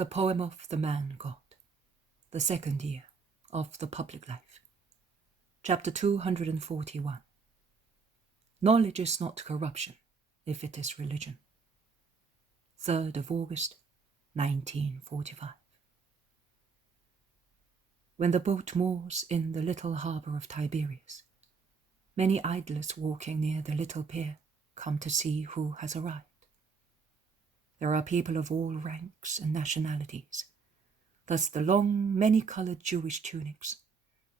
The poem of the man God, the second year of the public life. Chapter 241. Knowledge is not corruption, if it is religion. 3rd of August, 1945. When the boat moors in the little harbour of Tiberias, many idlers walking near the little pier come to see who has arrived. There are people of all ranks and nationalities, thus the long, many-coloured Jewish tunics,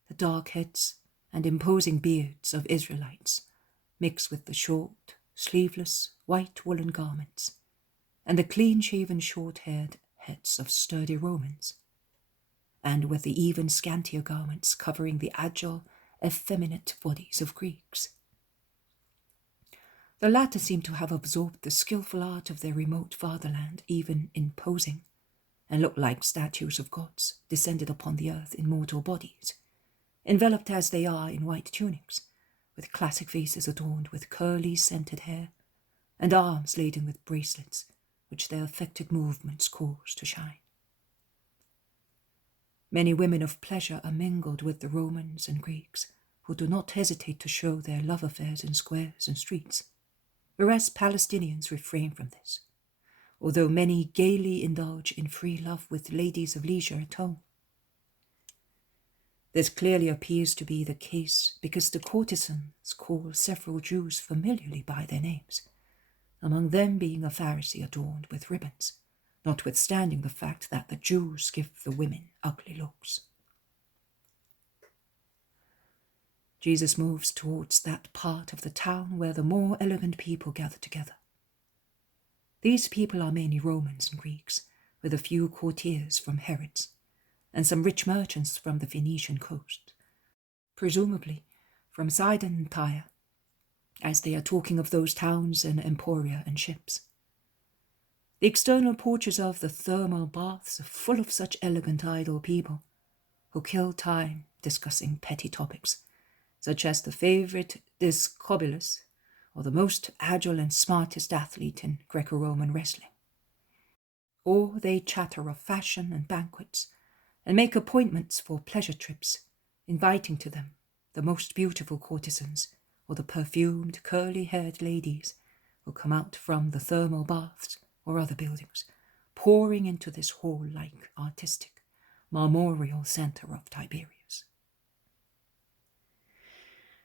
the dark heads and imposing beards of Israelites mix with the short, sleeveless, white woolen garments and the clean-shaven, short-haired heads of sturdy Romans, and with the even scantier garments covering the agile, effeminate bodies of Greeks. The latter seem to have absorbed the skilful art of their remote fatherland even in posing, and look like statues of gods descended upon the earth in mortal bodies, enveloped as they are in white tunics, with classic faces adorned with curly scented hair, and arms laden with bracelets which their affected movements cause to shine. Many women of pleasure are mingled with the Romans and Greeks, who do not hesitate to show their love affairs in squares and streets, whereas Palestinians refrain from this, although many gaily indulge in free love with ladies of leisure at home. This clearly appears to be the case because the courtesans call several Jews familiarly by their names, among them being a Pharisee adorned with ribbons, notwithstanding the fact that the Jews give the women ugly looks. Jesus moves towards that part of the town where the more elegant people gather together. These people are mainly Romans and Greeks, with a few courtiers from Herod's, and some rich merchants from the Phoenician coast, presumably from Sidon and Tyre, as they are talking of those towns and emporia and ships. The external porches of the thermal baths are full of such elegant idle people, who kill time discussing petty topics, such as the favourite discobolus, or the most agile and smartest athlete in Greco-Roman wrestling. Or they chatter of fashion and banquets, and make appointments for pleasure trips, inviting to them the most beautiful courtesans, or the perfumed, curly-haired ladies who come out from the thermal baths or other buildings, pouring into this hall-like, artistic, marmoreal centre of Tiberias.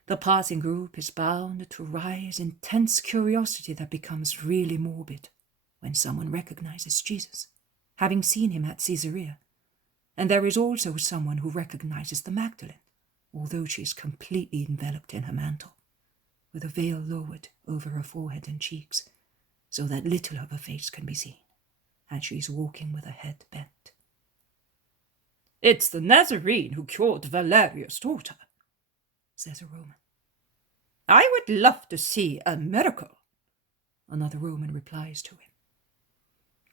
The passing group is bound to rise in tense curiosity that becomes really morbid when someone recognizes Jesus, having seen him at Caesarea, and there is also someone who recognizes the Magdalene, although she is completely enveloped in her mantle, with a veil lowered over her forehead and cheeks, so that little of her face can be seen, and she is walking with her head bent. "It's the Nazarene who cured Valerius' daughter," says a Roman. "I would love to see a miracle," another Roman replies to him.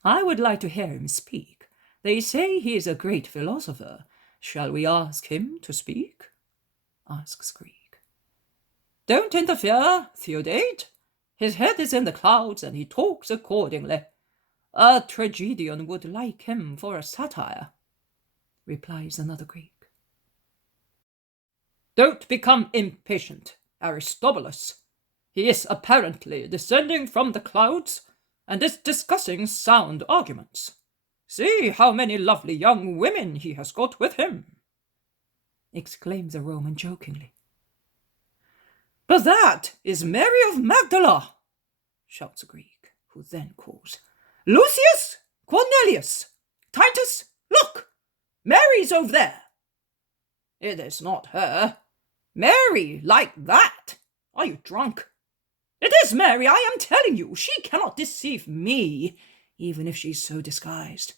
"I would like to hear him speak. They say he is a great philosopher. Shall we ask him to speak?" asks Greek. "Don't interfere, Theodate. His head is in the clouds and he talks accordingly. A tragedian would like him for a satire," replies another Greek. "Don't become impatient, Aristobulus. He is apparently descending from the clouds and is discussing sound arguments. See how many lovely young women he has got with him," exclaims a Roman jokingly. "But that is Mary of Magdala," shouts a Greek, who then calls, "Lucius, Cornelius, Titus, look! Mary's over there." "It is not her. Mary, like that? Are you drunk?" "It is Mary, I am telling you. She cannot deceive me, even if she's so disguised."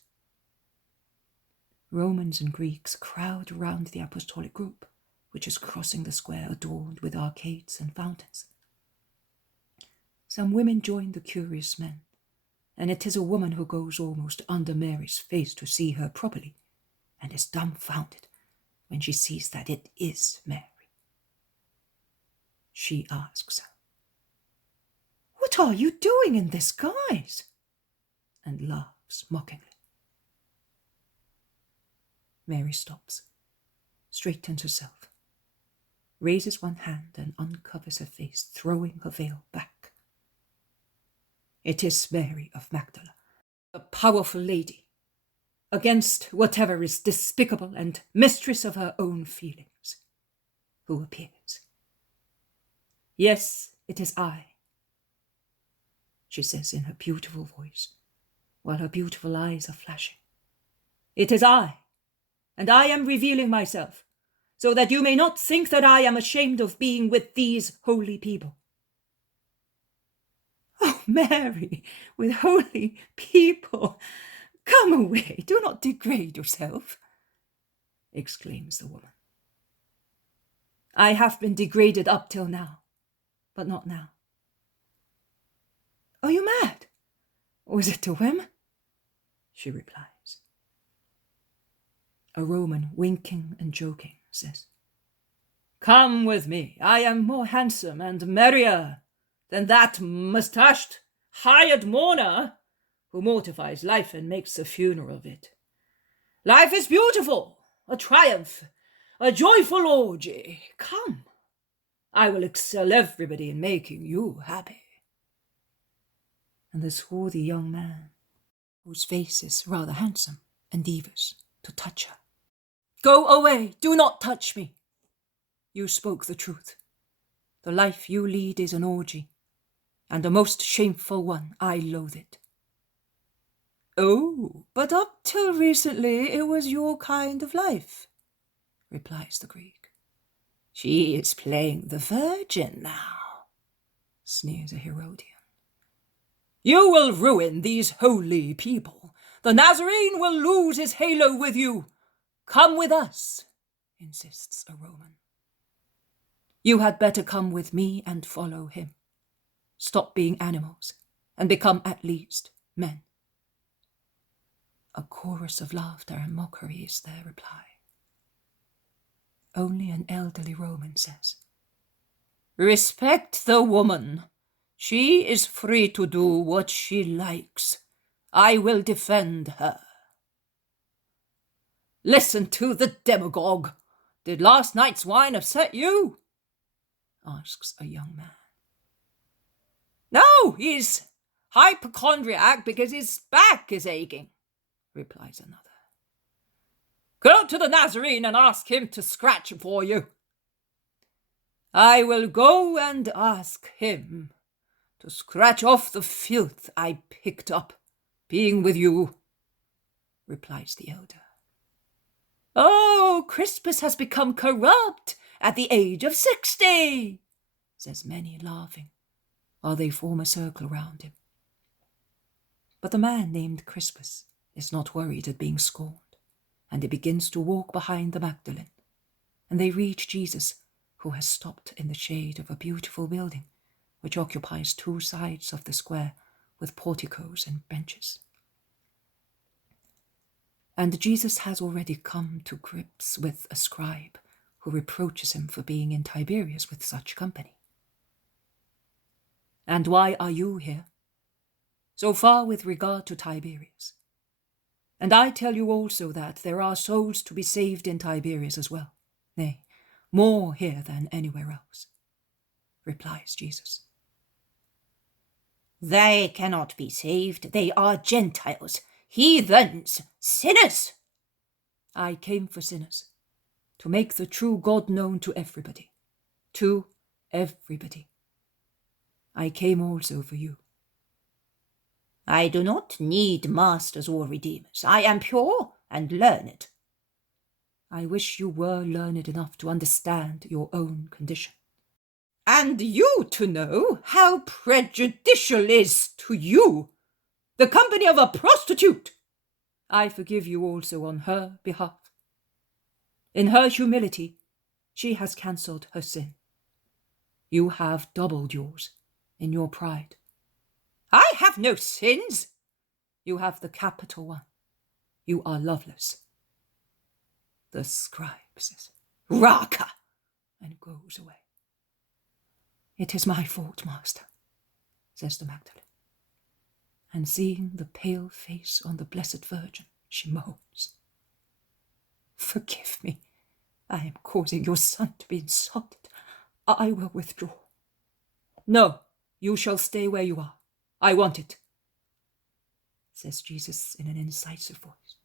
Romans and Greeks crowd around the apostolic group, which is crossing the square adorned with arcades and fountains. Some women join the curious men, and it is a woman who goes almost under Mary's face to see her properly, and is dumbfounded when she sees that it is Mary. She asks her, "What are you doing in this guise?" and laughs mockingly. Mary stops, straightens herself, raises one hand and uncovers her face, throwing her veil back. It is Mary of Magdala, a powerful lady, against whatever is despicable and mistress of her own feelings, who appears. Yes, it is I, she says in her beautiful voice, while her beautiful eyes are flashing. It is I, and I am revealing myself, so that you may not think that I am ashamed of being with these holy people. Oh, Mary, with holy people, come away, do not degrade yourself, exclaims the woman. I have been degraded up till now, but not now. Are you mad? Or is it a whim? She replies. A Roman, winking and joking, says, Come with me, I am more handsome and merrier than that mustached, hired mourner who mortifies life and makes a funeral of it. Life is beautiful, a triumph, a joyful orgy. Come, I will excel everybody in making you happy. And the swarthy young man, whose face is rather handsome, endeavors to touch her. Go away, do not touch me. You spoke the truth. The life you lead is an orgy, and a most shameful one. I loathe it. Oh, but up till recently it was your kind of life, replies the Greek. She is playing the virgin now, sneers a Herodian. You will ruin these holy people. The Nazarene will lose his halo with you. Come with us, insists a Roman. You had better come with me and follow him. Stop being animals and become at least men. A chorus of laughter and mockery is their reply. Only an elderly Roman says, Respect the woman. She is free to do what she likes. I will defend her. Listen to the demagogue. Did last night's wine upset you? Asks a young man. No, he's hypochondriac because his back is aching, replies another. Go to the Nazarene and ask him to scratch for you. I will go and ask him to scratch off the filth I picked up being with you, replies the elder. Oh, Crispus has become corrupt at the age of 60, says many, laughing, while they form a circle round him. But the man named Crispus is not worried at being scorned, and he begins to walk behind the Magdalene, and they reach Jesus, who has stopped in the shade of a beautiful building, which occupies two sides of the square with porticos and benches. And Jesus has already come to grips with a scribe who reproaches him for being in Tiberias with such company. And why are you here? So far with regard to Tiberias. And I tell you also that there are souls to be saved in Tiberias as well, nay, more here than anywhere else, replies Jesus. They cannot be saved. They are Gentiles, heathens, sinners. I came for sinners, to make the true God known to everybody. To everybody. I came also for you. I do not need masters or redeemers. I am pure and learned. I wish you were learned enough to understand your own condition. And you to know how prejudicial is to you the company of a prostitute. I forgive you also on her behalf. In her humility, she has cancelled her sin. You have doubled yours in your pride. I have no sins. You have the capital one. You are loveless. The scribe says, Raka, and goes away. It is my fault, master, says the Magdalene. And seeing the pale face on the Blessed Virgin, she moans. Forgive me. I am causing your son to be insulted. I will withdraw. No, you shall stay where you are. I want it, says Jesus in an incisive voice.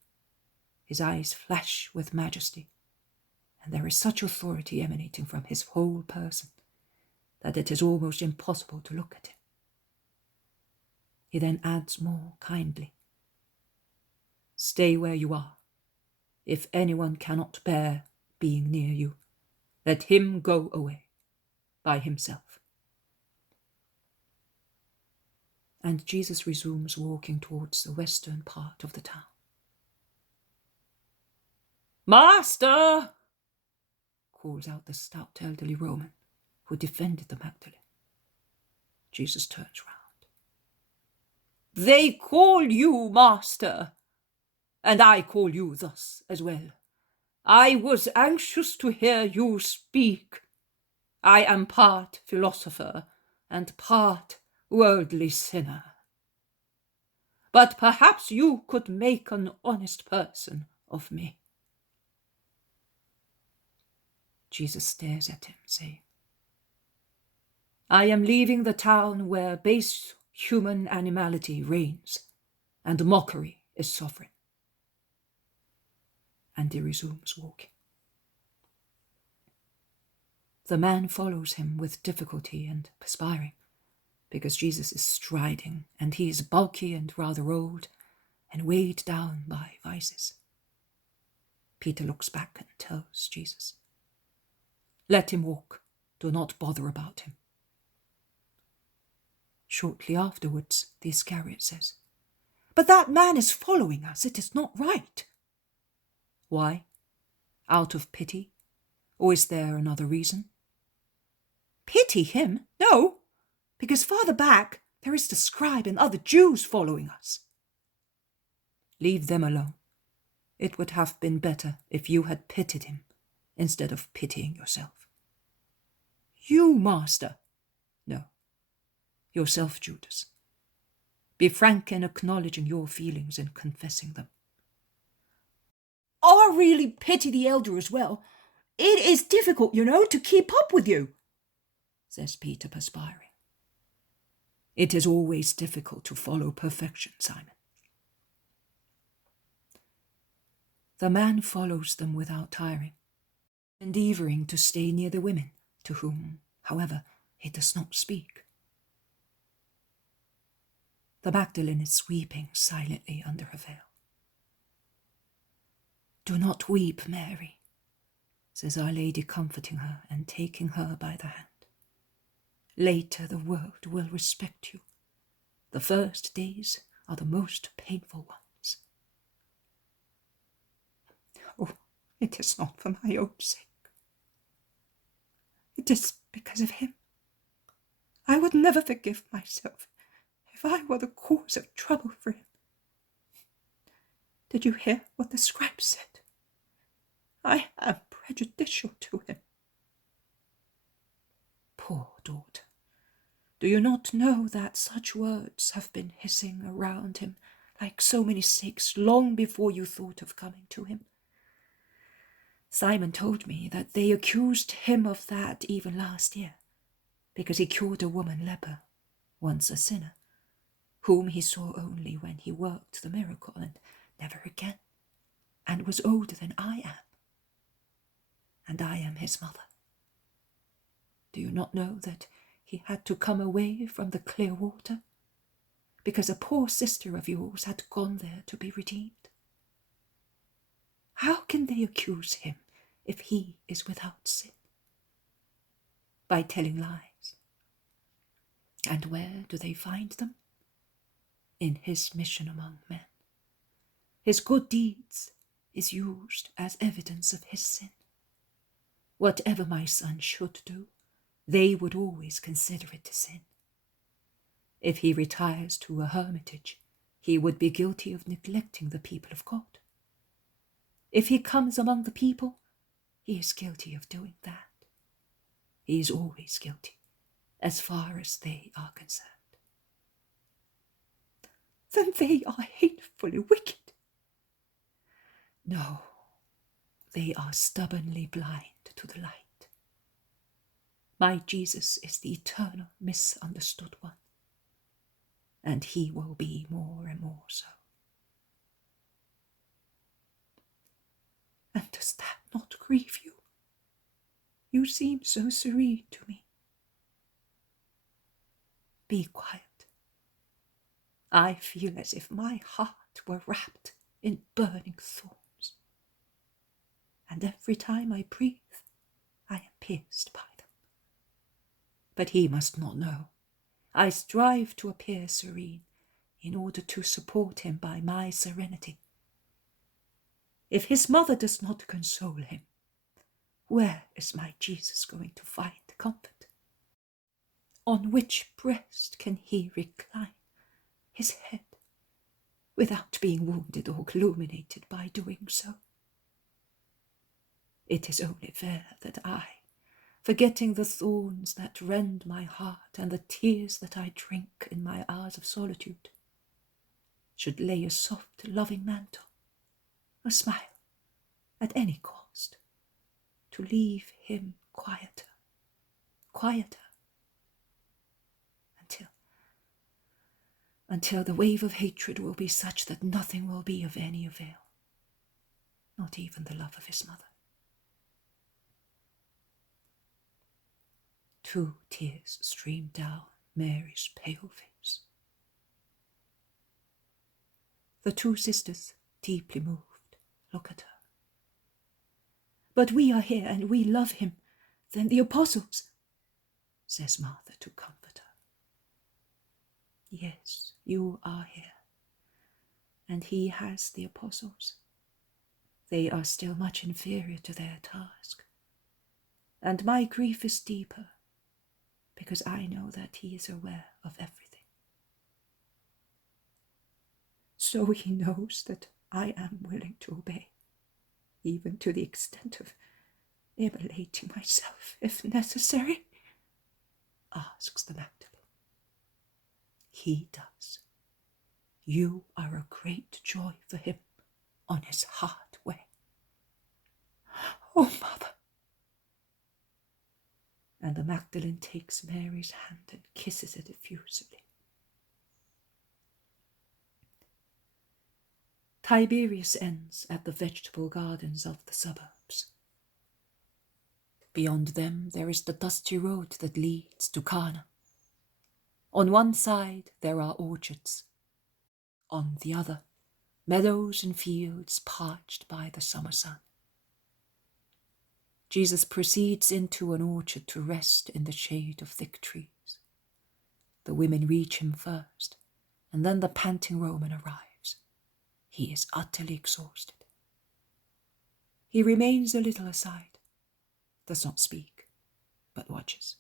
His eyes flash with majesty, and there is such authority emanating from his whole person that it is almost impossible to look at him. He then adds more kindly, stay where you are. If anyone cannot bear being near you, let him go away by himself. And Jesus resumes walking towards the western part of the town. Master! Calls out the stout elderly Roman who defended the Magdalene. Jesus turns round. They call you master, and I call you thus as well. I was anxious to hear you speak. I am part philosopher and part worldly sinner. But perhaps you could make an honest person of me. Jesus stares at him, saying, I am leaving the town where base human animality reigns and mockery is sovereign. And he resumes walking. The man follows him with difficulty and perspiring, because Jesus is striding, and he is bulky and rather old, and weighed down by vices. Peter looks back and tells Jesus, let him walk, do not bother about him. Shortly afterwards, the Iscariot says, but that man is following us, it is not right. Why? Out of pity? Or is there another reason? Pity him? No, because farther back there is the scribe and other Jews following us. Leave them alone. It would have been better if you had pitied him instead of pitying yourself. You, master? No, yourself, Judas. Be frank in acknowledging your feelings and confessing them. I really pity the elder as well. It is difficult, to keep up with you, says Peter, perspiring. It is always difficult to follow perfection, Simon. The man follows them without tiring, endeavouring to stay near the women, to whom, however, he does not speak. The Magdalene is weeping silently under her veil. Do not weep, Mary, says Our Lady, comforting her and taking her by the hand. Later the world will respect you. The first days are the most painful ones. Oh, it is not for my own sake. It is because of him. I would never forgive myself if I were the cause of trouble for him. Did you hear what the scribe said? I am prejudicial to him. Poor daughter, do you not know that such words have been hissing around him like so many snakes long before you thought of coming to him? Simon told me that they accused him of that even last year, because he cured a woman leper, once a sinner, whom he saw only when he worked the miracle and never again, and was older than I am. And I am his mother. Do you not know that he had to come away from the clear water because a poor sister of yours had gone there to be redeemed? How can they accuse him if he is without sin? By telling lies. And where do they find them? In his mission among men. His good deeds is used as evidence of his sin. Whatever my son should do, they would always consider it a sin. If he retires to a hermitage, he would be guilty of neglecting the people of God. If he comes among the people, he is guilty of doing that. He is always guilty, as far as they are concerned. Then they are hatefully wicked. No, they are stubbornly blind to the light. My Jesus is the eternal misunderstood one, and he will be more and more so. And does that not grieve you? You seem so serene to me. Be quiet. I feel as if my heart were wrapped in burning thorns, and every time I breathe, I am pierced by them. But he must not know. I strive to appear serene in order to support him by my serenity. If his mother does not console him, where is my Jesus going to find comfort? On which breast can he recline his head without being wounded or calumniated by doing so? It is only fair that I, forgetting the thorns that rend my heart and the tears that I drink in my hours of solitude, should lay a soft, loving mantle, a smile, at any cost, to leave him quieter, until the wave of hatred will be such that nothing will be of any avail, not even the love of his mother. 2 tears streamed down Mary's pale face. The 2 sisters, deeply moved, look at her. But we are here and we love him, then the apostles, says Martha to comfort her. Yes, you are here, and he has the apostles. They are still much inferior to their task, and my grief is deeper, because I know that he is aware of everything. So he knows that I am willing to obey, even to the extent of immolating myself, if necessary, asks the Magdalene. He does. You are a great joy for him on his hard way. Oh, Mother! And the Magdalene takes Mary's hand and kisses it effusively. Tiberias ends at the vegetable gardens of the suburbs. Beyond them there is the dusty road that leads to Cana. On one side there are orchards. On the other, meadows and fields parched by the summer sun. Jesus proceeds into an orchard to rest in the shade of thick trees. The women reach him first, and then the panting Roman arrives. He is utterly exhausted. He remains a little aside, does not speak, but watches.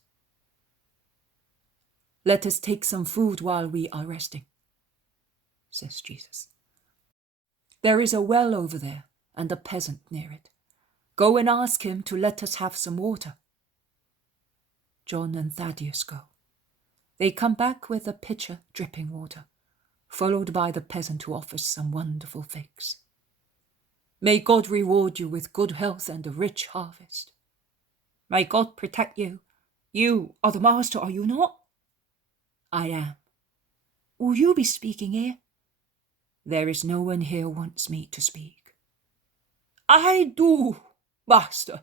Let us take some food while we are resting, says Jesus. There is a well over there and a peasant near it. Go and ask him to let us have some water. John and Thaddeus go. They come back with a pitcher dripping water, followed by the peasant who offers some wonderful figs. May God reward you with good health and a rich harvest. May God protect you. You are the master, are you not? I am. Will you be speaking here? There is no one here wants me to speak. I do, master.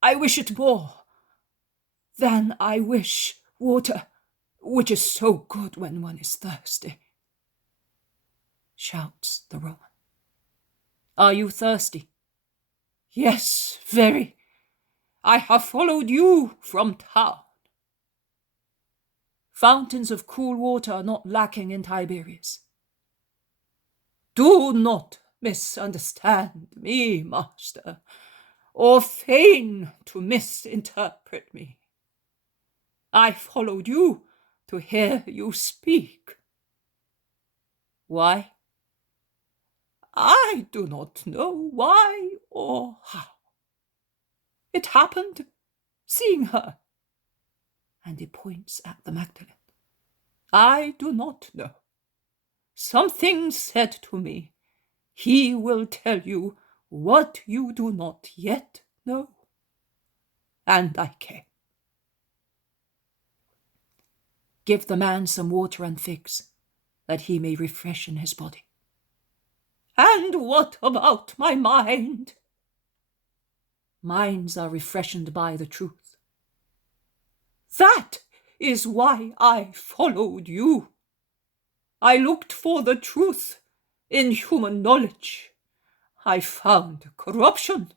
I wish it more than I wish water, which is so good when one is thirsty, shouts the Roman. Are you thirsty? Yes, very. I have followed you from town. Fountains of cool water are not lacking in Tiberias. Do not misunderstand me, master, or feign to misinterpret me. I followed you to hear you speak. Why? I do not know why or how. It happened, seeing her. And he points at the Magdalene. I do not know. Something said to me, he will tell you what you do not yet know. And I came. Give the man some water and figs, that he may refreshen his body. And what about my mind? Minds are refreshed by the truth. That is why I followed you. I looked for the truth in human knowledge. I found corruption.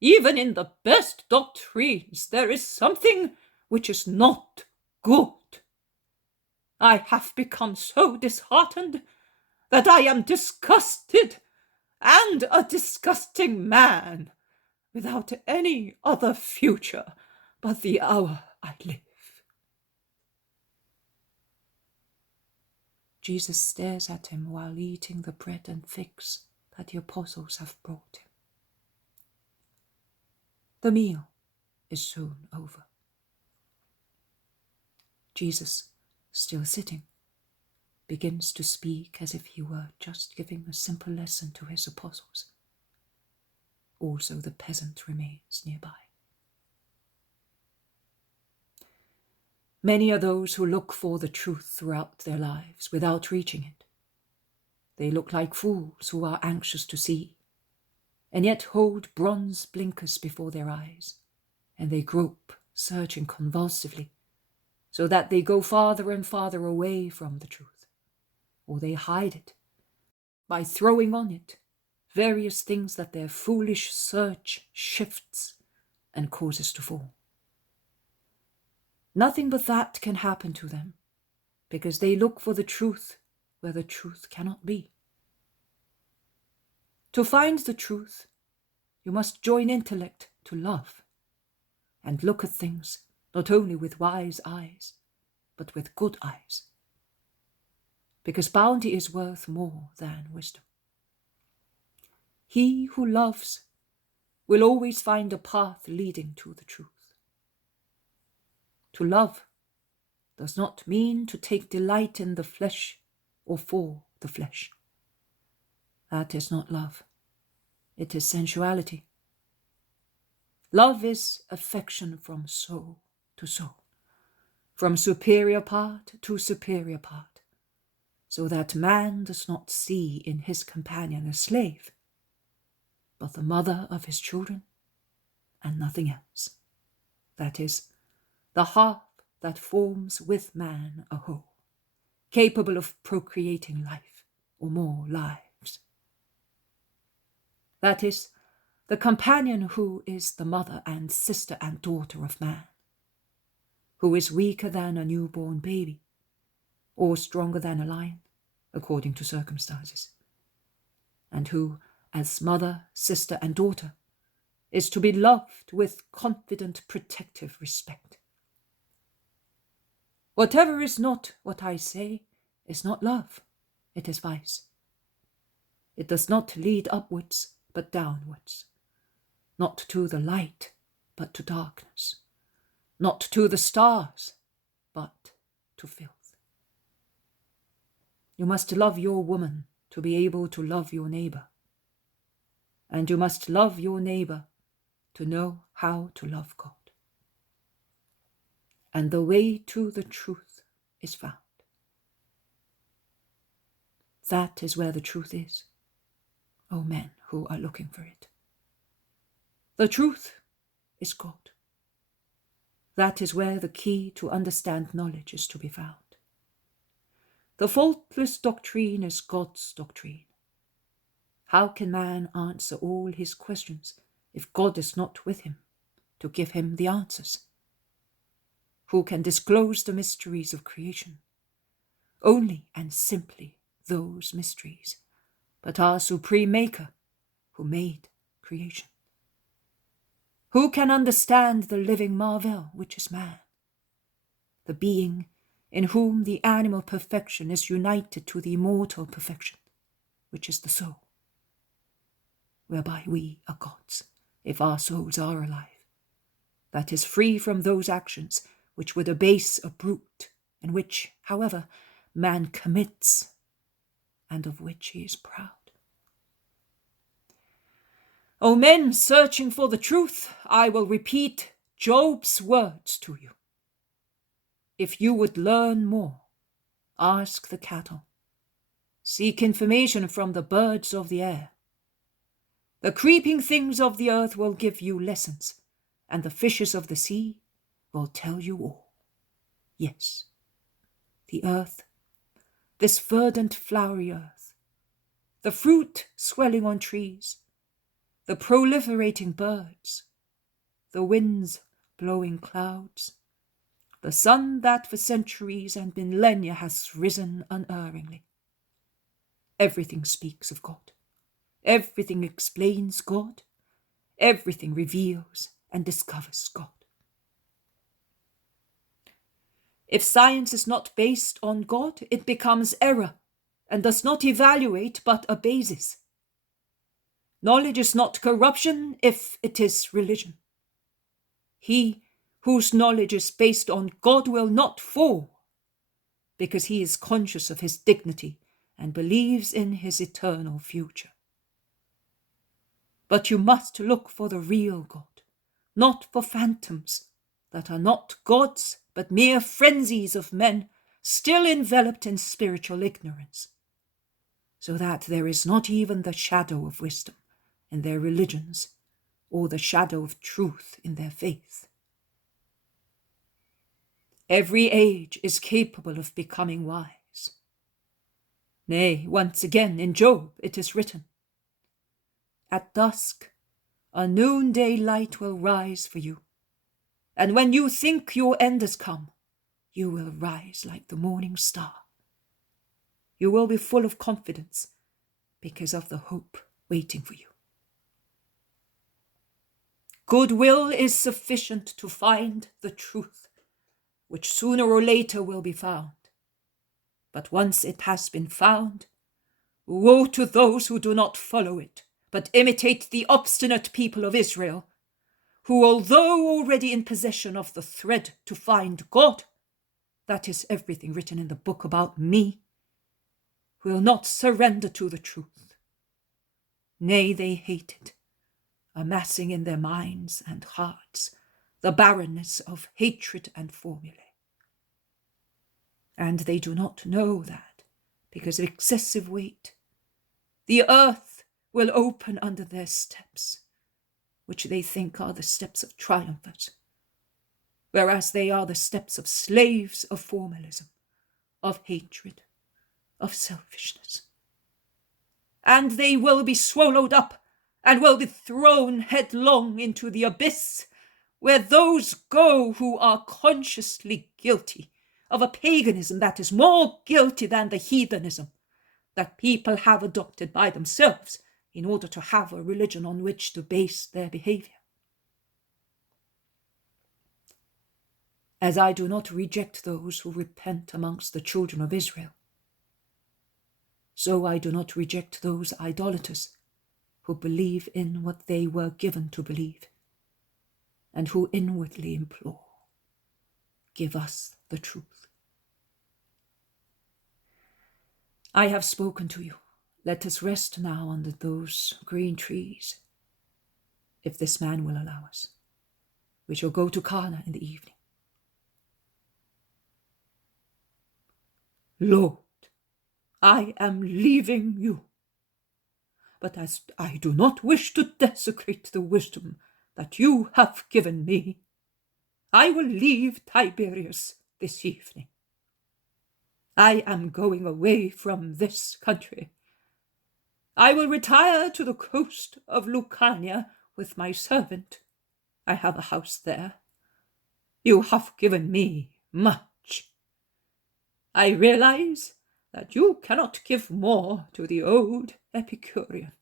Even in the best doctrines, there is something which is not good. I have become so disheartened that I am disgusted, and a disgusting man, without any other future but the hour I live. Jesus stares at him while eating the bread and figs that the apostles have brought him. The meal is soon over. Jesus, still sitting, begins to speak as if he were just giving a simple lesson to his apostles. Also, the peasant remains nearby. Many are those who look for the truth throughout their lives without reaching it. They look like fools who are anxious to see, and yet hold bronze blinkers before their eyes, and they grope, searching convulsively, so that they go farther and farther away from the truth, or they hide it by throwing on it various things that their foolish search shifts and causes to fall. Nothing but that can happen to them, because they look for the truth where the truth cannot be. To find the truth, you must join intellect to love, and look at things not only with wise eyes, but with good eyes, because bounty is worth more than wisdom. He who loves will always find a path leading to the truth. To love does not mean to take delight in the flesh or for the flesh. That is not love. It is sensuality. Love is affection from soul to soul, from superior part to superior part, so that man does not see in his companion a slave, but the mother of his children, and nothing else. That is, the half that forms with man a whole, capable of procreating life or more lives. That is, the companion who is the mother and sister and daughter of man, who is weaker than a newborn baby, or stronger than a lion, according to circumstances, and who, as mother, sister, and daughter, is to be loved with confident, protective respect. Whatever is not what I say is not love, it is vice. It does not lead upwards, but downwards, not to the light, but to darkness, not to the stars, but to filth. You must love your woman to be able to love your neighbor, and you must love your neighbor to know how to love God. And the way to the truth is found. That is where the truth is, O men who are looking for it. The truth is God. That is where the key to understand knowledge is to be found. The faultless doctrine is God's doctrine. How can man answer all his questions if God is not with him to give him the answers? Who can disclose the mysteries of creation? Only and simply those mysteries, but our supreme Maker who made creation. Who can understand the living marvel which is man, the being in whom the animal perfection is united to the immortal perfection, which is the soul, whereby we are gods, if our souls are alive, that is free from those actions which would abase a brute, and which, however, man commits, and of which he is proud. O men searching for the truth, I will repeat Job's words to you. If you would learn more, ask the cattle. Seek information from the birds of the air. The creeping things of the earth will give you lessons, and the fishes of the sea will tell you all. Yes, the earth, this verdant flowery earth, the fruit swelling on trees, the proliferating birds, the winds blowing clouds, the sun that for centuries and millennia has risen unerringly. Everything speaks of God. Everything explains God. Everything reveals and discovers God. If science is not based on God, it becomes error and does not evaluate but abases. Knowledge is not corruption if it is religion. He whose knowledge is based on God will not fall, because he is conscious of his dignity and believes in his eternal future. But you must look for the real God, not for phantoms that are not gods, but mere frenzies of men still enveloped in spiritual ignorance, so that there is not even the shadow of wisdom in their religions or the shadow of truth in their faith. Every age is capable of becoming wise. Nay, once again in Job it is written, "At dusk a noonday light will rise for you, and when you think your end has come, you will rise like the morning star. You will be full of confidence because of the hope waiting for you." Goodwill is sufficient to find the truth, which sooner or later will be found. But once it has been found, woe to those who do not follow it, but imitate the obstinate people of Israel, who, although already in possession of the thread to find God, that is everything written in the book about me, will not surrender to the truth. Nay, they hate it, amassing in their minds and hearts the barrenness of hatred and formulae. And they do not know that, because of excessive weight, the earth will open under their steps, which they think are the steps of triumphers, whereas they are the steps of slaves of formalism, of hatred, of selfishness. And they will be swallowed up and will be thrown headlong into the abyss, where those go who are consciously guilty of a paganism that is more guilty than the heathenism that people have adopted by themselves in order to have a religion on which to base their behavior. As I do not reject those who repent amongst the children of Israel, so I do not reject those idolaters who believe in what they were given to believe, and who inwardly implore, "Give us the truth." I have spoken to you. Let us rest now under those green trees, if this man will allow us. We shall go to Cana in the evening. Lord, I am leaving you, but as I do not wish to desecrate the wisdom that you have given me, I will leave Tiberias this evening. I am going away from this country. I will retire to the coast of Lucania with my servant. I have a house there. You have given me much. I realize that you cannot give more to the old Epicurean.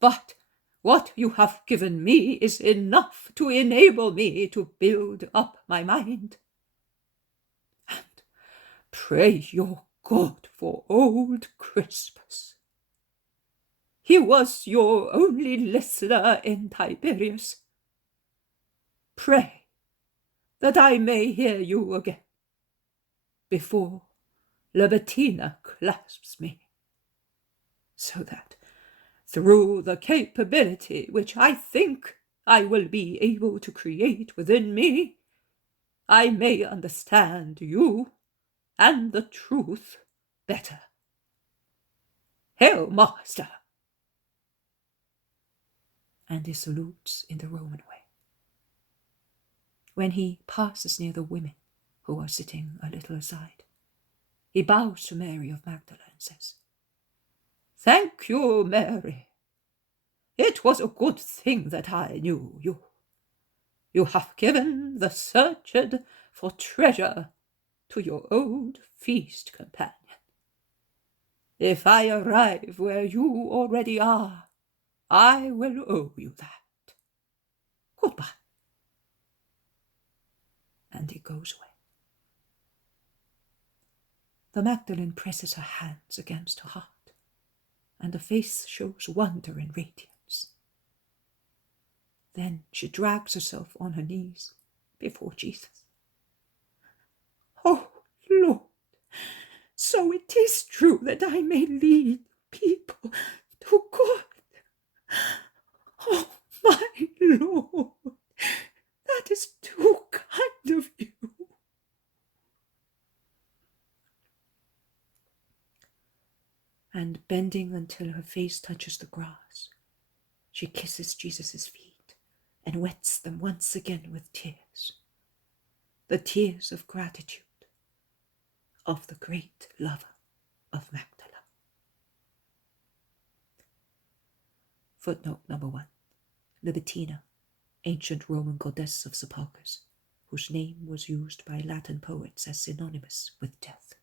But what you have given me is enough to enable me to build up my mind. And pray your God for old Crispus. He was your only listener in Tiberias. Pray that I may hear you again before Labatina clasps me, so that through the capability which I think I will be able to create within me, I may understand you and the truth better. Hail, master! And he salutes in the Roman way. When he passes near the women who are sitting a little aside, he bows to Mary of Magdala and says, "Thank you, Mary. It was a good thing that I knew you. You have given the searched for treasure to your old feast companion. If I arrive where you already are, I will owe you that. Goodbye." And he goes away. The Magdalene presses her hands against her heart, and the face shows wonder and radiance. Then she drags herself on her knees before Jesus. "Oh, Lord, so it is true that I may lead people to God. Oh, my Lord, that is too kind of you." And bending until her face touches the grass, she kisses Jesus' feet and wets them once again with tears, the tears of gratitude of the great lover of Magdala. Footnote number 1. Libitina, ancient Roman goddess of sepulchres, whose name was used by Latin poets as synonymous with death.